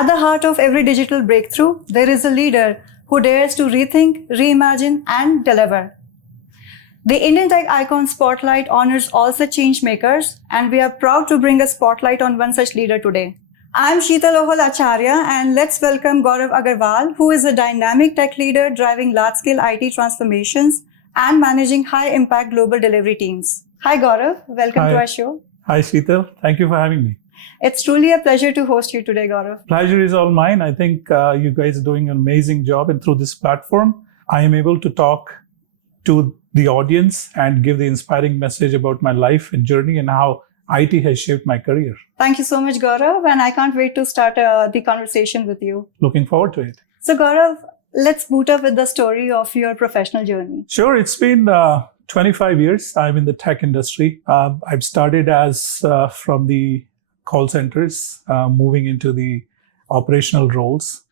At the heart of every digital breakthrough, there is a leader who dares to rethink, reimagine, and deliver. The Indian Tech Icon Spotlight honors all such change makers, and we are proud to bring a spotlight on one such leader today. I'm Sheetal Acharya, and let's welcome Gaurav Aggarwal, who is a dynamic tech leader driving large-scale IT transformations and managing high-impact global delivery teams. Hi Gaurav, welcome to our show. Hi Sheetal, thank you for having me. It's truly a pleasure to host you today, Gaurav. Pleasure is all mine. I think you guys are doing an amazing job, and through this platform, I am able to talk to the audience and give the inspiring message about my life and journey and how IT has shaped my career. Thank you so much, Gaurav, and I can't wait to start the conversation with you. Looking forward to it. So, Gaurav, let's boot up with the story of your professional journey. Sure, it's been 25 years. I'm in the tech industry. I've started as from the call centers, moving into the operational roles.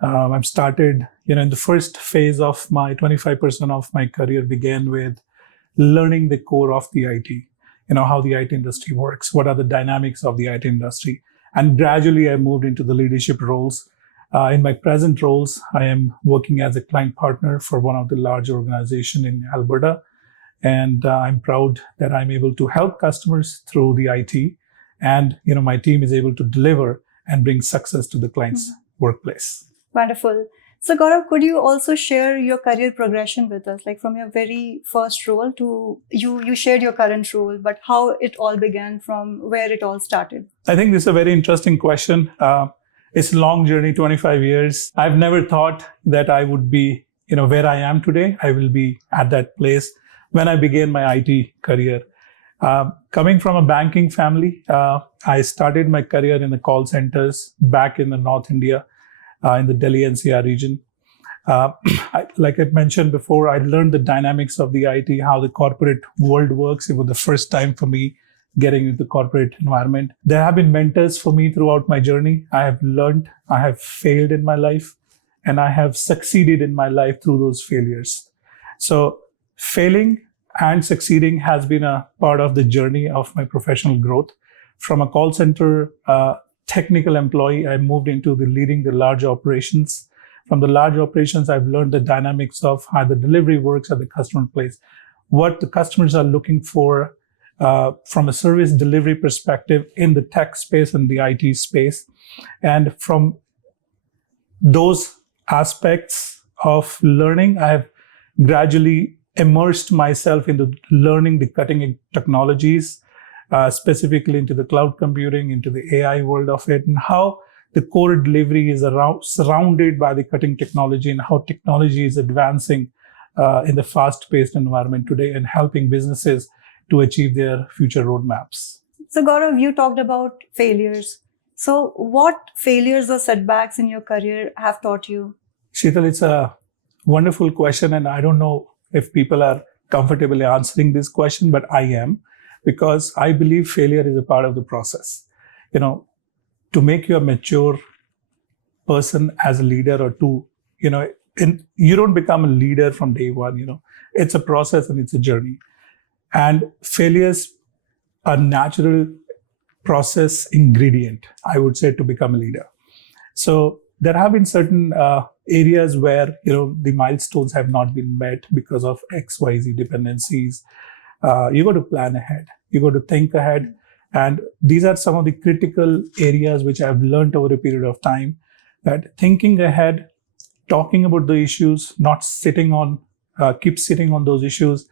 I've started, in the first phase of my 25% of my career began with learning the core of the IT. How the IT industry works, what are the dynamics of the IT industry. And gradually I moved into the leadership roles. In my present roles, I am working as a client partner for one of the large organizations in Alberta. And I'm proud that I'm able to help customers through the IT. And, my team is able to deliver and bring success to the client's workplace. Wonderful. So Gaurav, could you also share your career progression with us, like from your very first role to you shared your current role, but how it all began, from where it all started? I think this is a very interesting question. It's a long journey, 25 years. I've never thought that I would be, where I am today. I will be at that place when I began my IT career. Coming from a banking family, I started my career in the call centers back in the North India. In the Delhi NCR region. Like I mentioned before, I learned the dynamics of the IT, how the corporate world works. It was the first time for me getting into the corporate environment. There have been mentors for me throughout my journey. I have learned, I have failed in my life, and I have succeeded in my life through those failures. So failing and succeeding has been a part of the journey of my professional growth. From a call center technical employee, I moved into leading the large operations. From the large operations, I've learned the dynamics of how the delivery works at the customer place, what the customers are looking for from a service delivery perspective in the tech space and the IT space. And from those aspects of learning, I have gradually immersed myself into learning the cutting-edge technologies, specifically into the cloud computing, into the AI world of it, and how the core delivery is surrounded by the cutting technology and how technology is advancing in the fast-paced environment today and helping businesses to achieve their future roadmaps. So Gaurav, you talked about failures. So what failures or setbacks in your career have taught you? Sheetal, it's a wonderful question, and I don't know if people are comfortable answering this question, but I am. Because I believe failure is a part of the process. To make you a mature person as a leader or you don't become a leader from day one, it's a process and it's a journey. And failures are natural process ingredient, I would say, to become a leader. So there have been certain areas where, the milestones have not been met because of XYZ dependencies. You got to plan ahead. You got to think ahead. And these are some of the critical areas which I've learned over a period of time, that thinking ahead, talking about the issues, not keep sitting on those issues,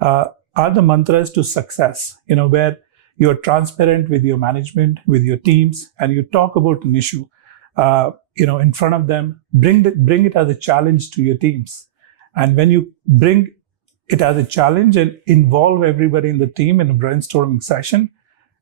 are the mantras to success, where you're transparent with your management, with your teams, and you talk about an issue, in front of them, bring it as a challenge to your teams. And when you bring it as a challenge and involve everybody in the team in a brainstorming session,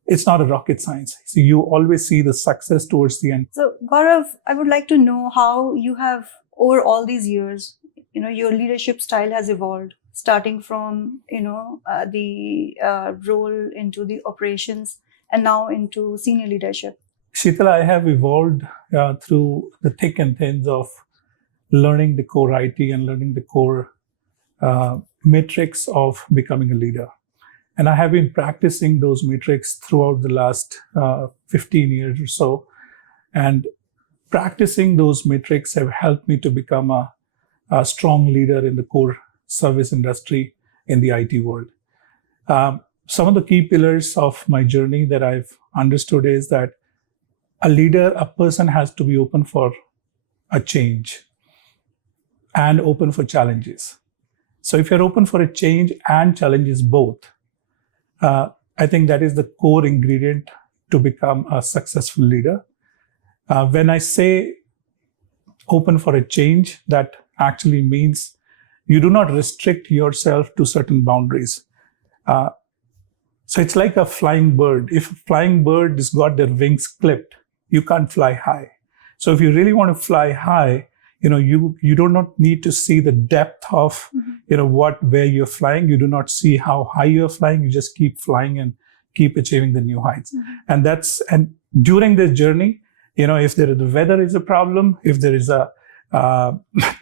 it's not a rocket science. So you always see the success towards the end. So Gaurav, I would like to know how you have, over all these years, your leadership style has evolved, starting from, the role into the operations and now into senior leadership. Sheetal, I have evolved through the thick and thins of learning the core IT and learning the core metrics of becoming a leader. And I have been practicing those metrics throughout the last 15 years or so. And practicing those metrics have helped me to become a strong leader in the core service industry in the IT world. Some of the key pillars of my journey that I've understood is that a person has to be open for a change and open for challenges. So if you're open for a change and challenges both, I think that is the core ingredient to become a successful leader. When I say open for a change, that actually means you do not restrict yourself to certain boundaries. So it's like a flying bird. If a flying bird has got their wings clipped, you can't fly high. So if you really want to fly high, you do not need to see the depth of, where you're flying. You do not see how high you're flying. You just keep flying and keep achieving the new heights. And during this journey, if the weather is a problem, if there is a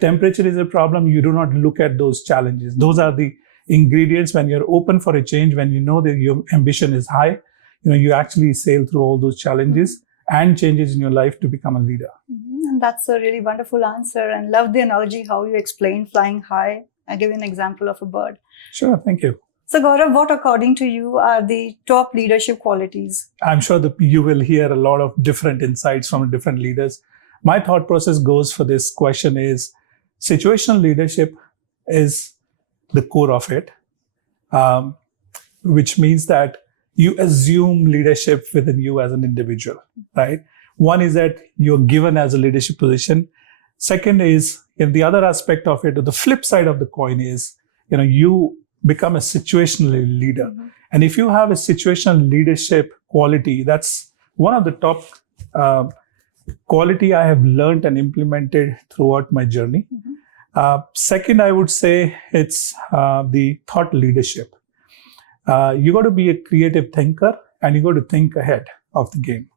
temperature is a problem, you do not look at those challenges. Those are the ingredients. When you're open for a change, when you know that your ambition is high, you actually sail through all those challenges and changes in your life to become a leader. And that's a really wonderful answer, and love the analogy how you explained flying high. I'll give you an example of a bird. Sure, thank you. So Gaurav, what according to you are the top leadership qualities? I'm sure that you will hear a lot of different insights from different leaders. My thought process goes for this question is situational leadership is the core of it, which means that you assume leadership within you as an individual, right? One is that you're given as a leadership position. Second is, in the other aspect of it, the flip side of the coin is, you become a situational leader. And if you have a situational leadership quality, that's one of the top quality I have learned and implemented throughout my journey. Second, I would say it's the thought leadership. You got to be a creative thinker and you got to think ahead of the game.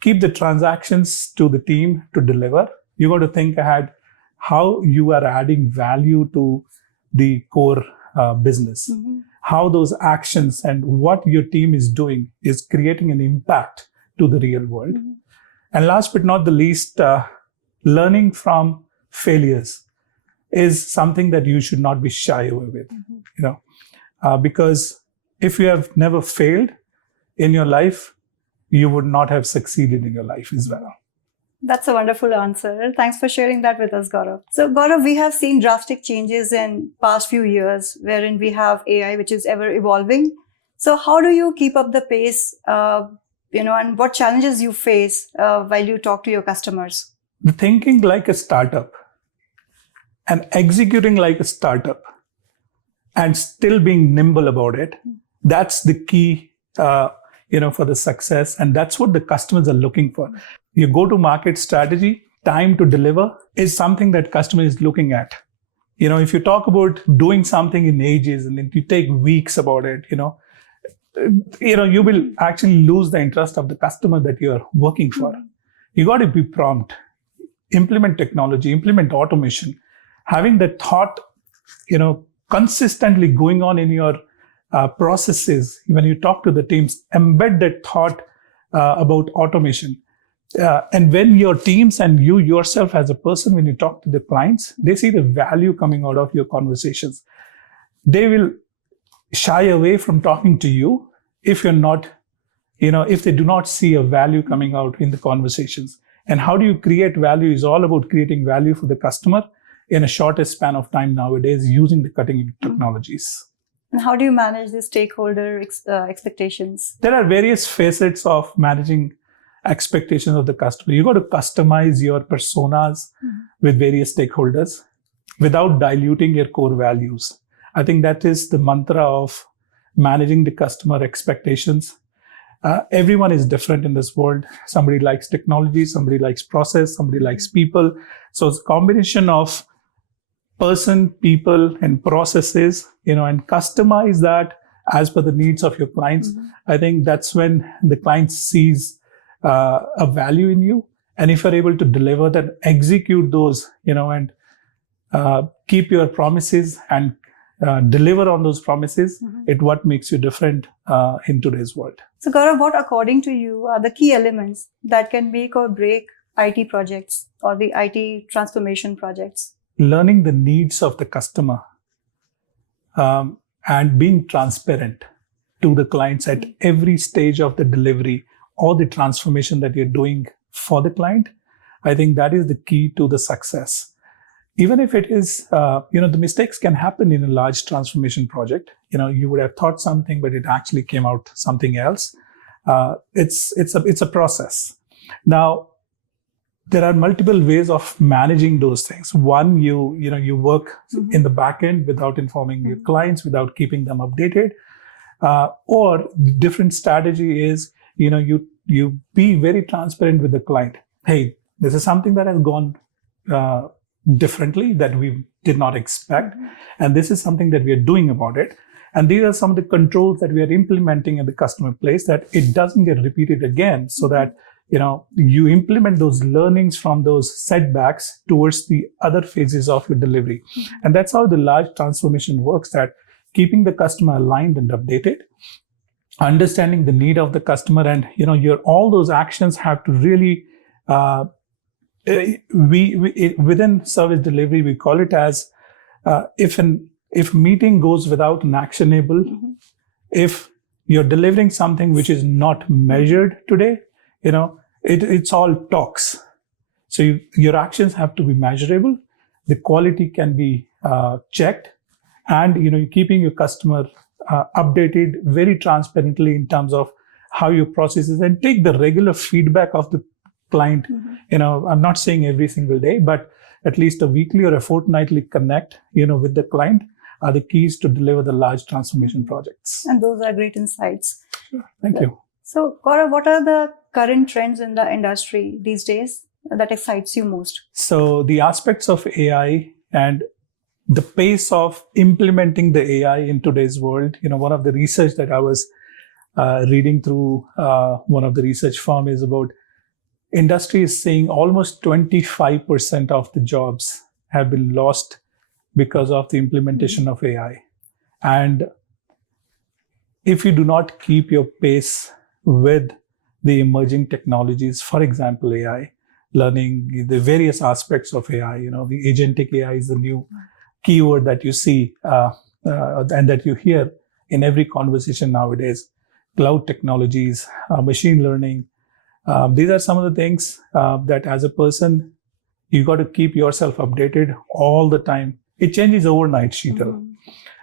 Keep the transactions to the team to deliver. You got to think ahead how you are adding value to the core business, how those actions and what your team is doing is creating an impact to the real world. And last but not the least, learning from failures is something that you should not be shy away with, because if you have never failed in your life, you would not have succeeded in your life as well. That's a wonderful answer. Thanks for sharing that with us, Gaurav. So Gaurav, we have seen drastic changes in past few years wherein we have AI, which is ever evolving. So how do you keep up the pace, and what challenges you face while you talk to your customers? The thinking like a startup and executing like a startup and still being nimble about it, that's the key, for the success. And that's what the customers are looking for. Your go-to-market strategy, time to deliver, is something that customer is looking at. If you talk about doing something in ages and if you take weeks about it, you will actually lose the interest of the customer that you're working for. You got to be prompt, implement technology, implement automation, having that thought, consistently going on in your processes. When you talk to the teams, embed that thought about automation. And when your teams and you yourself as a person, when you talk to the clients, they see the value coming out of your conversations. They will shy away from talking to you if you're not, if they do not see a value coming out in the conversations. And how do you create value is all about creating value for the customer in a shortest span of time nowadays using the cutting-edge technologies. And how do you manage the stakeholder expectations? There are various facets of managing expectations of the customer. You got to customize your personas with various stakeholders without diluting your core values. I think that is the mantra of managing the customer expectations. Everyone is different in this world. Somebody likes technology, somebody likes process, somebody likes people. So it's a combination of person, people, and processes, and customize that as per the needs of your clients. I think that's when the client sees a value in you. And if you're able to deliver that, execute those, and keep your promises and, deliver on those promises, it what makes you different in today's world. So Gaurav, what according to you are the key elements that can make or break IT projects or the IT transformation projects? Learning the needs of the customer and being transparent to the clients at every stage of the delivery or the transformation that you're doing for the client. I think that is the key to the success. Even if it is, the mistakes can happen in a large transformation project. You would have thought something, but it actually came out something else. It's a process. Now, there are multiple ways of managing those things. One, you work in the back end without informing your clients, without keeping them updated. Or different strategy is, you be very transparent with the client. Hey, this is something that has gone differently that we did not expect. And this is something that we are doing about it. And these are some of the controls that we are implementing at the customer place that it doesn't get repeated again, so that you implement those learnings from those setbacks towards the other phases of your delivery. And that's how the large transformation works, that keeping the customer aligned and updated, understanding the need of the customer, and all those actions have to really within service delivery, we call it as if meeting goes without an actionable, if you're delivering something which is not measured today, it's all talks. So your actions have to be measurable. The quality can be checked, and you're keeping your customer updated very transparently in terms of how your process is, and take the regular feedback of the client. I'm not saying every single day, but at least a weekly or a fortnightly connect, with the client are the keys to deliver the large transformation projects. And those are great insights. Sure. Thank you. So Gaurav, what are the current trends in the industry these days that excites you most? So the aspects of AI and the pace of implementing the AI in today's world, one of the research that I was reading through one of the research firm is about industry is saying almost 25% of the jobs have been lost because of the implementation of AI. And if you do not keep your pace with the emerging technologies, for example, AI, learning the various aspects of AI, the agentic AI is the new keyword that you see and that you hear in every conversation nowadays. Cloud technologies, machine learning. These are some of the things that as a person, you got to keep yourself updated all the time. It changes overnight, Sheetal.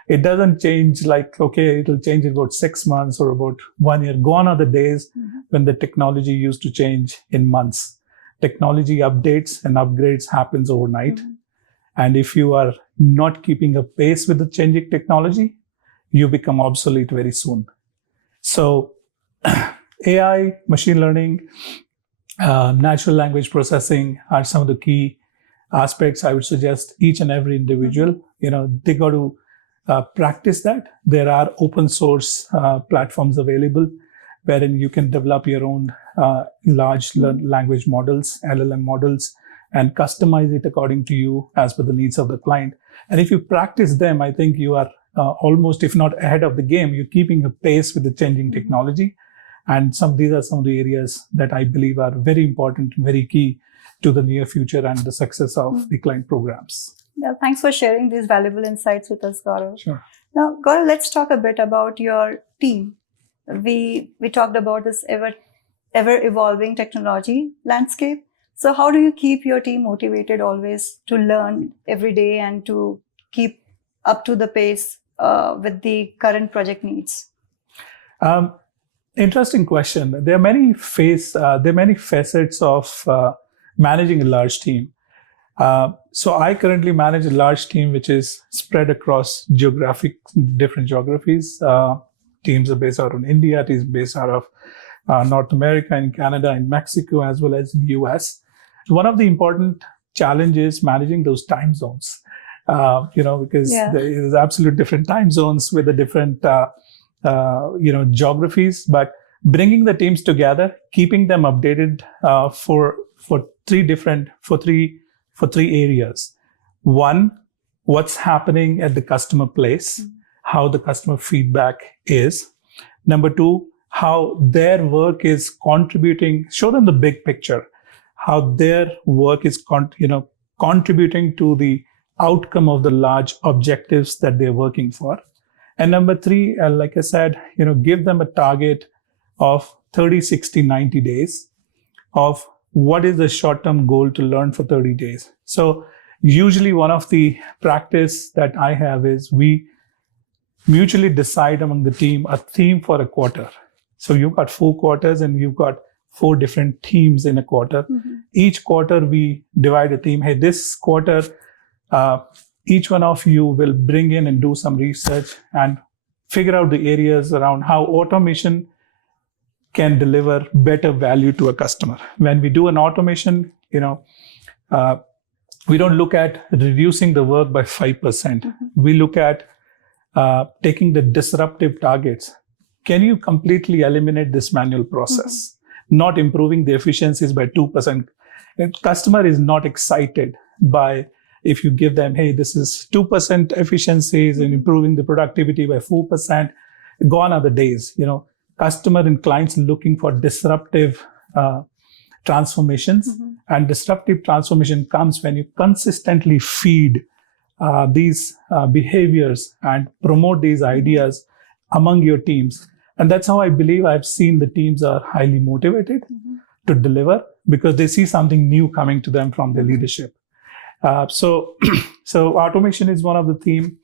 It doesn't change it'll change in about 6 months or about 1 year. Gone are the days when the technology used to change in months. Technology updates and upgrades happens overnight. And if you are not keeping a pace with the changing technology, you become obsolete very soon. So AI, machine learning, natural language processing are some of the key aspects. I would suggest each and every individual, they got to practice that. There are open source platforms available wherein you can develop your own large language models, LLM models, and customize it according to you as per the needs of the client. And if you practice them, I think you are almost, if not ahead of the game, you're keeping a pace with the changing technology. And these are some of the areas that I believe are very important, very key to the near future and the success of the client programs. Yeah, thanks for sharing these valuable insights with us, Gaurav. Sure. Now, Gaurav, let's talk a bit about your team. We talked about this ever evolving technology landscape. So how do you keep your team motivated always to learn every day and to keep up to the pace with the current project needs? Interesting question. There are many facets of managing a large team. So I currently manage a large team which is spread across different geographies. Teams are based out of India, teams based out of North America and Canada and Mexico, as well as the US. One of the important challenges managing those time zones, because there's absolute different time zones with the different, geographies, but bringing the teams together, keeping them updated for three areas. One, what's happening at the customer place, how the customer feedback is. Number two, how their work is contributing, show them the big picture, how their work is contributing to the outcome of the large objectives that they're working for. And number three, like I said, give them a target of 30, 60, 90 days of what is the short-term goal to learn for 30 days. So usually one of the practice that I have is we mutually decide among the team a theme for a quarter. So you've got 4 quarters and you've got 4 different themes in a quarter. Mm-hmm. Each quarter we divide a theme. Hey, this quarter, each one of you will bring in and do some research and figure out the areas around how automation can deliver better value to a customer. When we do an automation, we don't look at reducing the work by 5%. Mm-hmm. We look at taking the disruptive targets. Can you completely eliminate this manual process? Mm-hmm. Not improving the efficiencies by 2%. The customer is not excited by if you give them, hey, this is 2% efficiencies and improving the productivity by 4%. Gone are the days. Customer and clients looking for disruptive transformations. Mm-hmm. And disruptive transformation comes when you consistently feed these behaviors and promote these ideas among your teams. And that's how I believe I've seen the teams are highly motivated to deliver because they see something new coming to them from their leadership. So automation is one of the theme.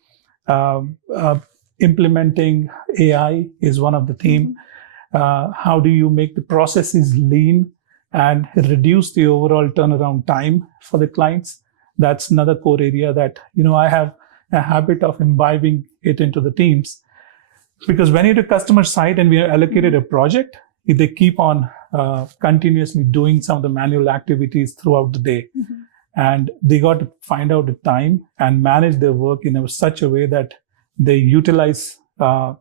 Implementing AI is one of the theme. How do you make the processes lean and reduce the overall turnaround time for the clients? That's another core area that, I have a habit of imbibing it into the teams. Because when you're at a customer site and we are allocated a project, they keep on continuously doing some of the manual activities throughout the day. Mm-hmm. And they got to find out the time and manage their work in such a way that they utilize a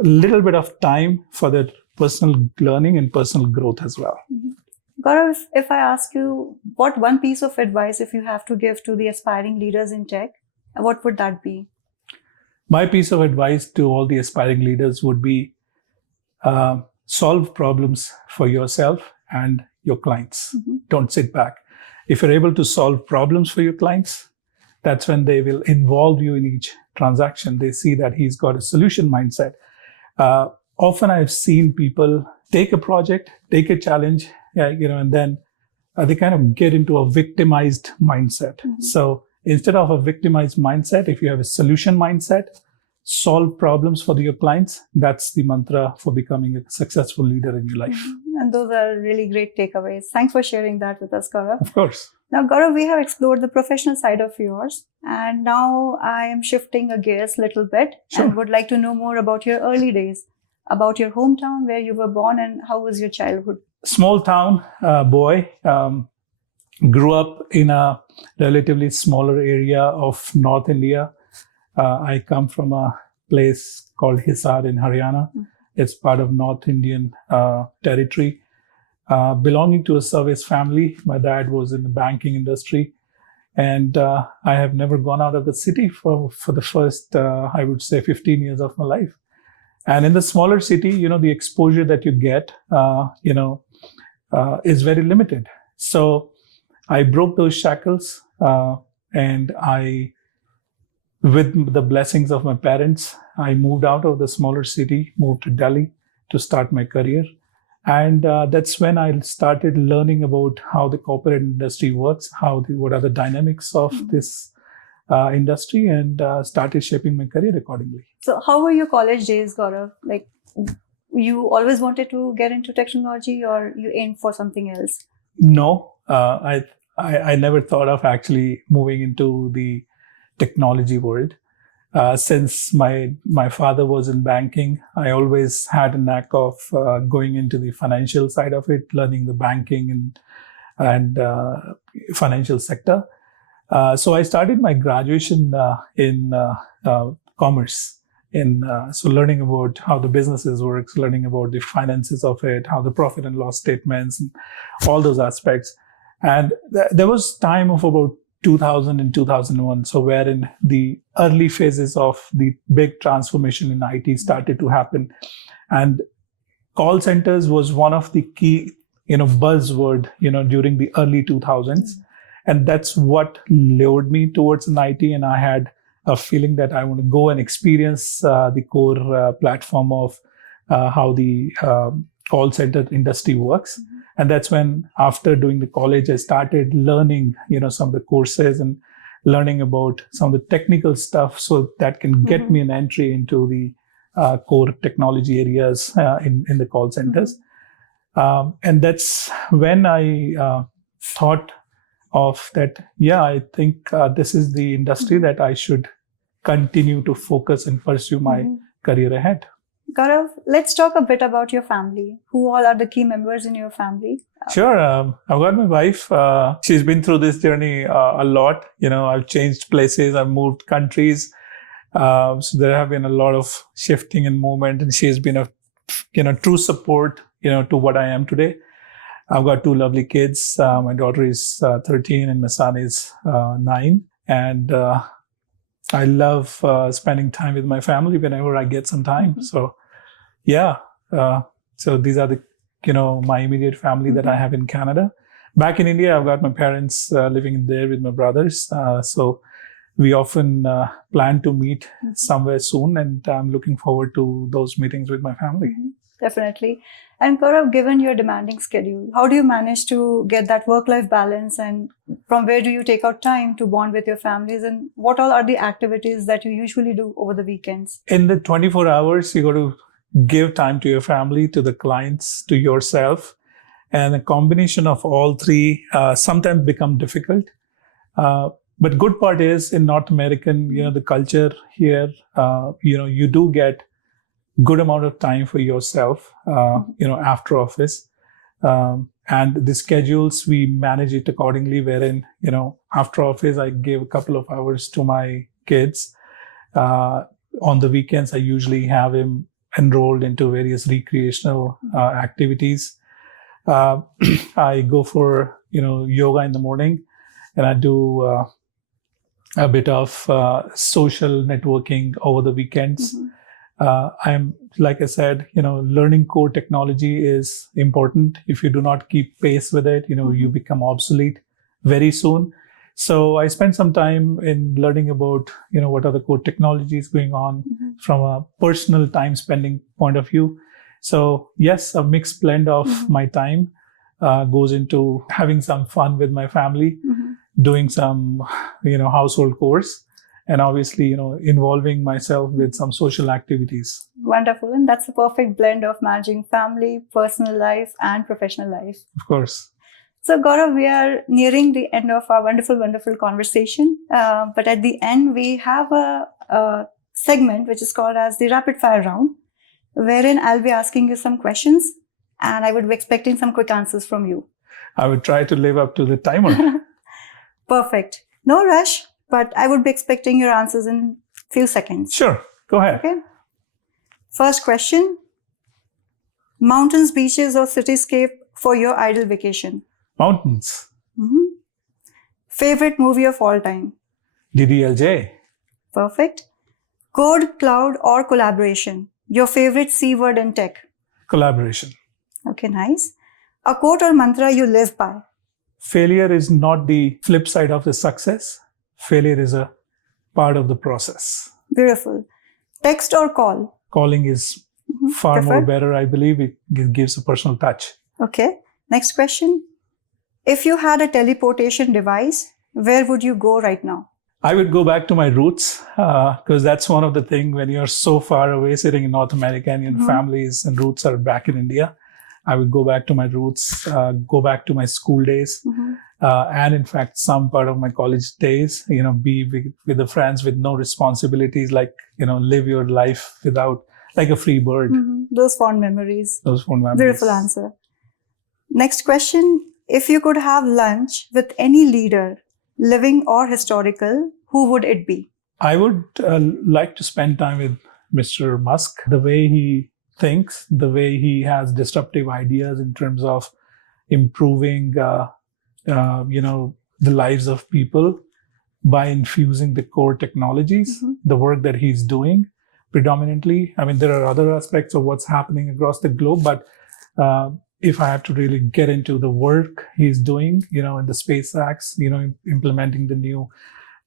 little bit of time for their personal learning and personal growth as well. Mm-hmm. Gaurav, if I ask you, what one piece of advice if you have to give to the aspiring leaders in tech, what would that be? My piece of advice to all the aspiring leaders would be solve problems for yourself and your clients. Mm-hmm. Don't sit back. If you're able to solve problems for your clients, that's when they will involve you in each transaction. They see that he's got a solution mindset. Often I've seen people take a project, take a challenge, and then they kind of get into a victimized mindset. Mm-hmm. So instead of a victimized mindset, if you have a solution mindset, solve problems for your clients, that's the mantra for becoming a successful leader in your life. Mm-hmm. And those are really great takeaways. Thanks for sharing that with us, Gaurav. Of course. Now, Gaurav, we have explored the professional side of yours, and now I am shifting gears a little bit and would like to know more about your early days, about your hometown, where you were born, and how was your childhood? Small town boy, grew up in a relatively smaller area of North India. I come from a place called Hisar in Haryana. Mm-hmm. It's part of North Indian territory. Belonging to a service family, my dad was in the banking industry, and I have never gone out of the city for the first, I would say, 15 years of my life. And in the smaller city, the exposure that you get, is very limited. So I broke those shackles, and with the blessings of my parents, I moved out of the smaller city, moved to Delhi to start my career. And that's when I started learning about how the corporate industry works, what are the dynamics of this industry, and started shaping my career accordingly. So how were your college days, Gaurav? Like, you always wanted to get into technology, or you aimed for something else? No, I never thought of actually moving into the technology world. Since my father was in banking, I always had a knack of going into the financial side of it, learning the banking and financial sector. So I started my graduation in commerce, so learning about how the businesses works, learning about the finances of it, how the profit and loss statements, and all those aspects. And there was time of about 2000 and 2001. So wherein the early phases of the big transformation in IT started to happen. And call centers was one of the key, buzzword, during the early 2000s. And that's what lured me towards an IT. And I had a feeling that I want to go and experience the core platform of how the call center industry works. And that's when, after doing the college, I started learning, some of the courses and learning about some of the technical stuff, so that can get me an entry into the core technology areas in the call centers. And that's when I thought of that, I think this is the industry that I should continue to focus and pursue my career ahead. Gaurav, let's talk a bit about your family. Who all are the key members in your family? Sure. I've got my wife. She's been through this journey a lot. I've changed places. I've moved countries. So there have been a lot of shifting and movement, and she's been a, true support, to what I am today. I've got two lovely kids. My daughter is 13 and my son is 9. And I love spending time with my family whenever I get some time. So, so these are the, my immediate family that I have in Canada. Back in India, I've got my parents living there with my brothers. So we often plan to meet somewhere soon, and I'm looking forward to those meetings with my family. Definitely. And Gaurav, given your demanding schedule, how do you manage to get that work-life balance, and from where do you take out time to bond with your families, and what all are the activities that you usually do over the weekends? In the 24 hours, you got to give time to your family, to the clients, to yourself. And a combination of all three sometimes become difficult. But good part is, in North American, the culture here, you do get good amount of time for yourself, after office. And the schedules, we manage it accordingly, wherein, after office, I give a couple of hours to my kids. On the weekends, I usually have him enrolled into various recreational activities. I go for, yoga in the morning, and I do a bit of social networking over the weekends. I'm, like I said, learning core technology is important. If you do not keep pace with it, you become obsolete very soon. So I spent some time in learning about, what are the core technologies going on from a personal time spending point of view. So yes, a mixed blend of my time goes into having some fun with my family, doing some, household chores, and obviously, involving myself with some social activities. Wonderful. And that's a perfect blend of managing family, personal life, and professional life. Of course. So Gaurav, we are nearing the end of our wonderful, wonderful conversation. But at the end, we have a segment which is called as the rapid fire round, wherein I'll be asking you some questions, and I would be expecting some quick answers from you. I would try to live up to the timer. Perfect. No rush, but I would be expecting your answers in a few seconds. Sure. Go ahead. Okay. First question. Mountains, beaches, or cityscape for your ideal vacation? Mountains. Favorite movie of all time? DDLJ. Perfect. Code, cloud, or collaboration? Your favorite C word in tech? Collaboration. Okay, nice. A quote or mantra you live by? Failure is not the flip side of the success. Failure is a part of the process. Beautiful. Text or call? Calling is far more better, I believe. It gives a personal touch. Okay. Next question. If you had a teleportation device, where would you go right now? I would go back to my roots, because that's one of the things when you're so far away sitting in North America and your families and roots are back in India. I would go back to my roots, go back to my school days, and in fact, some part of my college days, be with the friends with no responsibilities, like, live your life without, like a free bird. Those fond memories. Those fond memories. Beautiful answer. Next question. If you could have lunch with any leader, living or historical, who would it be? I would like to spend time with Mr. Musk. The way he thinks, the way he has disruptive ideas in terms of improving, the lives of people by infusing the core technologies, the work that he's doing predominantly. I mean, there are other aspects of what's happening across the globe, but if I have to really get into the work he's doing, in the SpaceX, implementing the new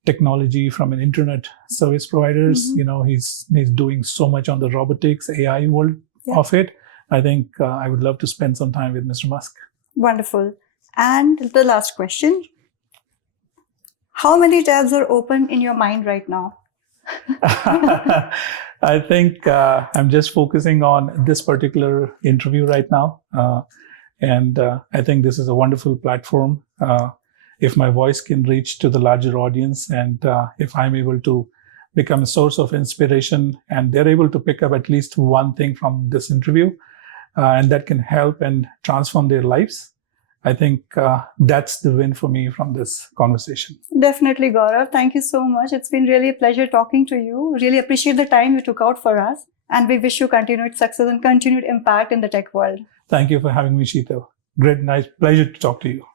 technology from an internet service providers, he's doing so much on the robotics, AI world of it. I think I would love to spend some time with Mr. Musk. Wonderful. And the last question. How many tabs are open in your mind right now? I think I'm just focusing on this particular interview right now. And I think this is a wonderful platform. If my voice can reach to the larger audience, and if I'm able to become a source of inspiration, and they're able to pick up at least one thing from this interview, and that can help and transform their lives, I think that's the win for me from this conversation. Definitely, Gaurav. Thank you so much. It's been really a pleasure talking to you. Really appreciate the time you took out for us. And we wish you continued success and continued impact in the tech world. Thank you for having me, Sheetal. Great, nice, pleasure to talk to you.